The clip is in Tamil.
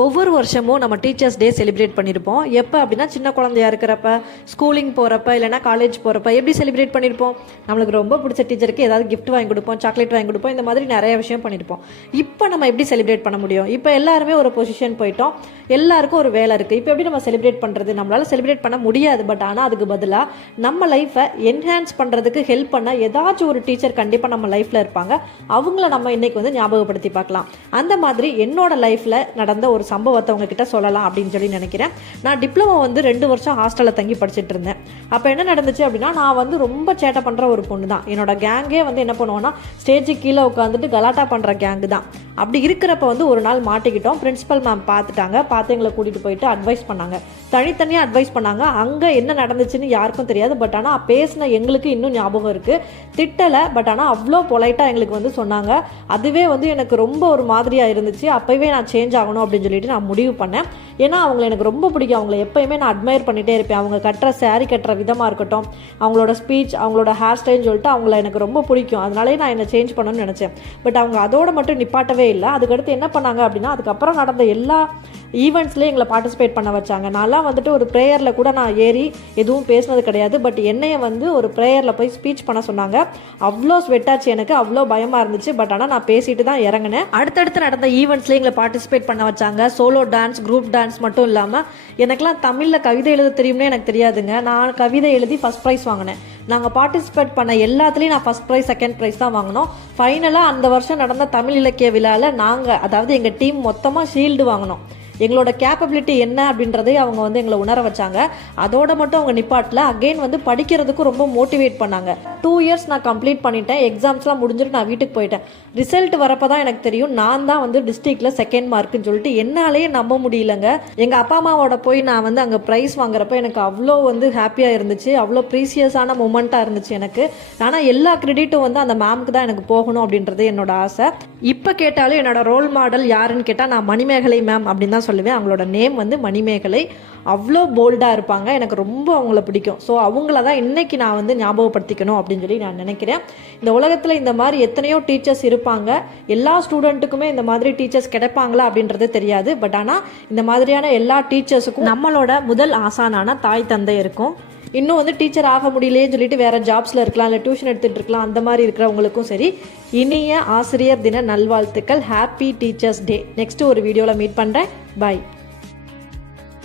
ஒவ்வொரு வருஷமும் நம்ம டீச்சர்ஸ் டே செலிப்ரேட் பண்ணியிருப்போம். எப்போ அப்படின்னா சின்ன குழந்தையா இருக்கிறப்ப, ஸ்கூலிங் போகிறப்ப, இல்லைனா காலேஜ் போகிறப்ப எப்படி செலிப்ரேட் பண்ணியிருப்போம்? நம்மளுக்கு ரொம்ப பிடிச்ச டீச்சருக்கு ஏதாவது கிஃப்ட் வாங்கி கொடுப்போம், சாக்லேட் வாங்கி கொடுப்போம், இந்த மாதிரி நிறைய விஷயம் பண்ணியிருப்போம். இப்போ நம்ம எப்படி செலிப்ரேட் பண்ண முடியும்? இப்போ எல்லாருமே ஒரு பொசிஷன் போயிட்டோம், எல்லாருக்கும் ஒரு வேலை இருக்குது. இப்போ எப்படி நம்ம செலிப்ரேட் பண்ணுறது? நம்மளால் செலிப்ரேட் பண்ண முடியாது. பட் ஆனால் அதுக்கு பதிலாக நம்ம லைஃப்பை என்ஹான்ஸ் பண்ணுறதுக்கு ஹெல்ப் பண்ண ஏதாச்சும் ஒரு டீச்சர் கண்டிப்பாக நம்ம லைஃப்பில் இருப்பாங்க. அவங்கள நம்ம இன்னைக்கு வந்து ஞாபகப்படுத்தி பார்க்கலாம். அந்த மாதிரி என்னோட லைஃப்பில் நடந்த ஒரு சம்பவத்தை உங்ககிட்ட சொல்லலாம் அப்படின்னு சொல்லி நினைக்கிறேன். நான் டிப்ளமோ வந்து 2 வருஷம் ஹாஸ்டலில் தங்கி படிச்சுட்டு இருந்தேன். அப்போ என்ன நடந்துச்சு அப்படின்னா, நான் வந்து ரொம்ப சேட்டை பண்ணுற ஒரு பொண்ணு தான். என்னோட கேங்கே வந்து என்ன பண்ணுவோன்னா, ஸ்டேஜுக்கு கீழே உட்காந்துட்டு கலாட்டா பண்ணுற கேங்கு தான். அப்படி இருக்கிறப்ப வந்து ஒரு நாள் மாட்டிக்கிட்டோம். பிரின்சிபல் மேம் பார்த்துட்டாங்க. பார்த்து எங்களை கூட்டிகிட்டு போயிட்டு அட்வைஸ் பண்ணாங்க. தனித்தனியாக அட்வைஸ் பண்ணாங்க. அங்கே என்ன நடந்துச்சுன்னு யாருக்கும் தெரியாது. பட் ஆனால் பேசின எங்களுக்கு இன்னும் ஞாபகம் இருக்குது. திட்டலை, பட் ஆனால் அவ்வளோ பொலைட்டாக எங்களுக்கு வந்து சொன்னாங்க. அதுவே வந்து எனக்கு ரொம்ப ஒரு மாதிரியாக இருந்துச்சு. அப்போவே நான் சேஞ்ச் ஆகணும் அப்படின்னு சொல்லிட்டு நான் முடிவு பண்ணேன். ஏன்னா அவங்கள எனக்கு ரொம்ப பிடிக்கும். அவங்கள எப்போயுமே நான் அட்மையர் பண்ணிகிட்டே இருப்பேன். அவங்க கட்டுற சாரீ கட்டுற விதமாக இருக்கட்டும், அவங்களோட ஸ்பீச், அவங்களோட ஹேர் ஸ்டைல்னு சொல்லிட்டு அவங்கள எனக்கு ரொம்ப பிடிக்கும். அதனாலே நான் என்னை சேஞ்ச் பண்ணணும்னு நினச்சேன். பட் அவங்க அதோடு மட்டும் நிப்பாட்டவே இல்லை. அதுக்கடுத்து என்ன பண்ணாங்க அப்படின்னா, அதுக்கப்புறம் நடந்த எல்லா ஈவெண்ட்ஸ்லேயும் எங்களை பார்ட்டிசிபேட் பண்ண வச்சாங்க. நான்லாம் வந்துட்டு ஒரு ப்ரேயரில் கூட நான் ஏறி எதுவும் பேசினது கிடையாது. பட் என்னையை வந்து ஒரு ப்ரேயரில் போய் ஸ்பீச் பண்ண சொன்னாங்க. அவ்வளோ ஸ்வெட்டாச்சு, எனக்கு அவ்வளோ பயமாக இருந்துச்சு. பட் ஆனால் நான் பேசிட்டு தான் இறங்கினேன். அடுத்தடுத்து நடந்த ஈவெண்ட்ஸ்லேயும் எங்களை பார்ட்டிசிபேட் பண்ண வச்சாங்க. சோலோ டான்ஸ், குரூப் டான்ஸ் மட்டும் இல்லாமல் எனக்குலாம் தமிழில் கவிதை எழுத தெரியும்னே எனக்கு தெரியாதுங்க. நான் கவிதை எழுதி ஃபஸ்ட் ப்ரைஸ் வாங்கினேன். நாங்கள் பார்ட்டிசிபேட் பண்ண எல்லாத்துலேயும் நான் ஃபஸ்ட் ப்ரைஸ், செகண்ட் ப்ரைஸ் தான் வாங்கினோம். ஃபைனலாக அந்த வருஷம் நடந்த தமிழ் இலக்கிய விழாவில் நாங்கள், அதாவது எங்கள் டீம் மொத்தமாக ஷீல்டு வாங்கினோம். எங்களோட கேப்பபிலிட்டி என்ன அப்படின்றதை அவங்க வந்து எங்களை உணர வச்சாங்க. அதோட மட்டும் அவங்க நிப்பாட்டில் அகெயின் வந்து படிக்கிறதுக்கு ரொம்ப மோட்டிவேட் பண்ணாங்க. 2 இயர்ஸ் நான் கம்ப்ளீட் பண்ணிட்டேன். எக்ஸாம்ஸ்லாம் முடிஞ்சிட்டு நான் வீட்டுக்கு போயிட்டேன். ரிசல்ட் வரப்போ தான் எனக்கு தெரியும் நான் தான் வந்து டிஸ்ட்ரிக்டில் செகண்ட் மார்க்குன்னு சொல்லிட்டு. என்னாலேயே நம்ப முடியலங்க. எங்கள் அப்பா அம்மாவோட போய் நான் வந்து அங்கே ப்ரைஸ் வாங்குறப்ப எனக்கு அவ்வளோ வந்து ஹாப்பியாக இருந்துச்சு. அவ்வளோ ப்ரீசியஸான மூமெண்ட்டாக இருந்துச்சு எனக்கு. ஆனால் எல்லா கிரெடிட்டும் வந்து அந்த மேம்க்கு தான் எனக்கு போகணும் அப்படின்றது என்னோட ஆசை. இப்போ கேட்டாலும் என்னோட ரோல் மாடல் யாருன்னு கேட்டால் நான் மணிமேகலை மேம் அப்படின்னு தான் சொல்லுவேன். அவங்களோட நேம் வந்து மணிமேகலை. அவ்வளோ போல்டாக இருப்பாங்க. எனக்கு ரொம்ப அவங்கள பிடிக்கும். ஸோ அவங்கள தான் இன்றைக்கி நான் வந்து ஞாபகப்படுத்திக்கணும் அப்படின்னு சொல்லி நான் நினைக்கிறேன். இந்த உலகத்தில் இந்த மாதிரி எத்தனையோ டீச்சர்ஸ் இருப்பாங்க. எல்லா ஸ்டூடெண்ட்டுக்குமே இந்த மாதிரி டீச்சர்ஸ் கிடைப்பாங்களா அப்படின்றது தெரியாது. பட் ஆனால் இந்த மாதிரியான எல்லா டீச்சர்ஸுக்கும் நம்மளோட முதல் ஆசானான தாய் தந்தை இருக்கும். இன்னும் வந்து டீச்சர் ஆக முடியலேன்னு சொல்லிட்டு வேறு ஜாப்ஸில் இருக்கலாம், இல்லை டியூஷன் எடுத்துகிட்டு இருக்கலாம். அந்த மாதிரி இருக்கிறவங்களுக்கும் சரி, இனிய ஆசிரியர் தின நல்வாழ்த்துக்கள். Happy teachers day. நெக்ஸ்ட்டு ஒரு வீடியோவில் மீட் பண்ணுறேன். பாய்.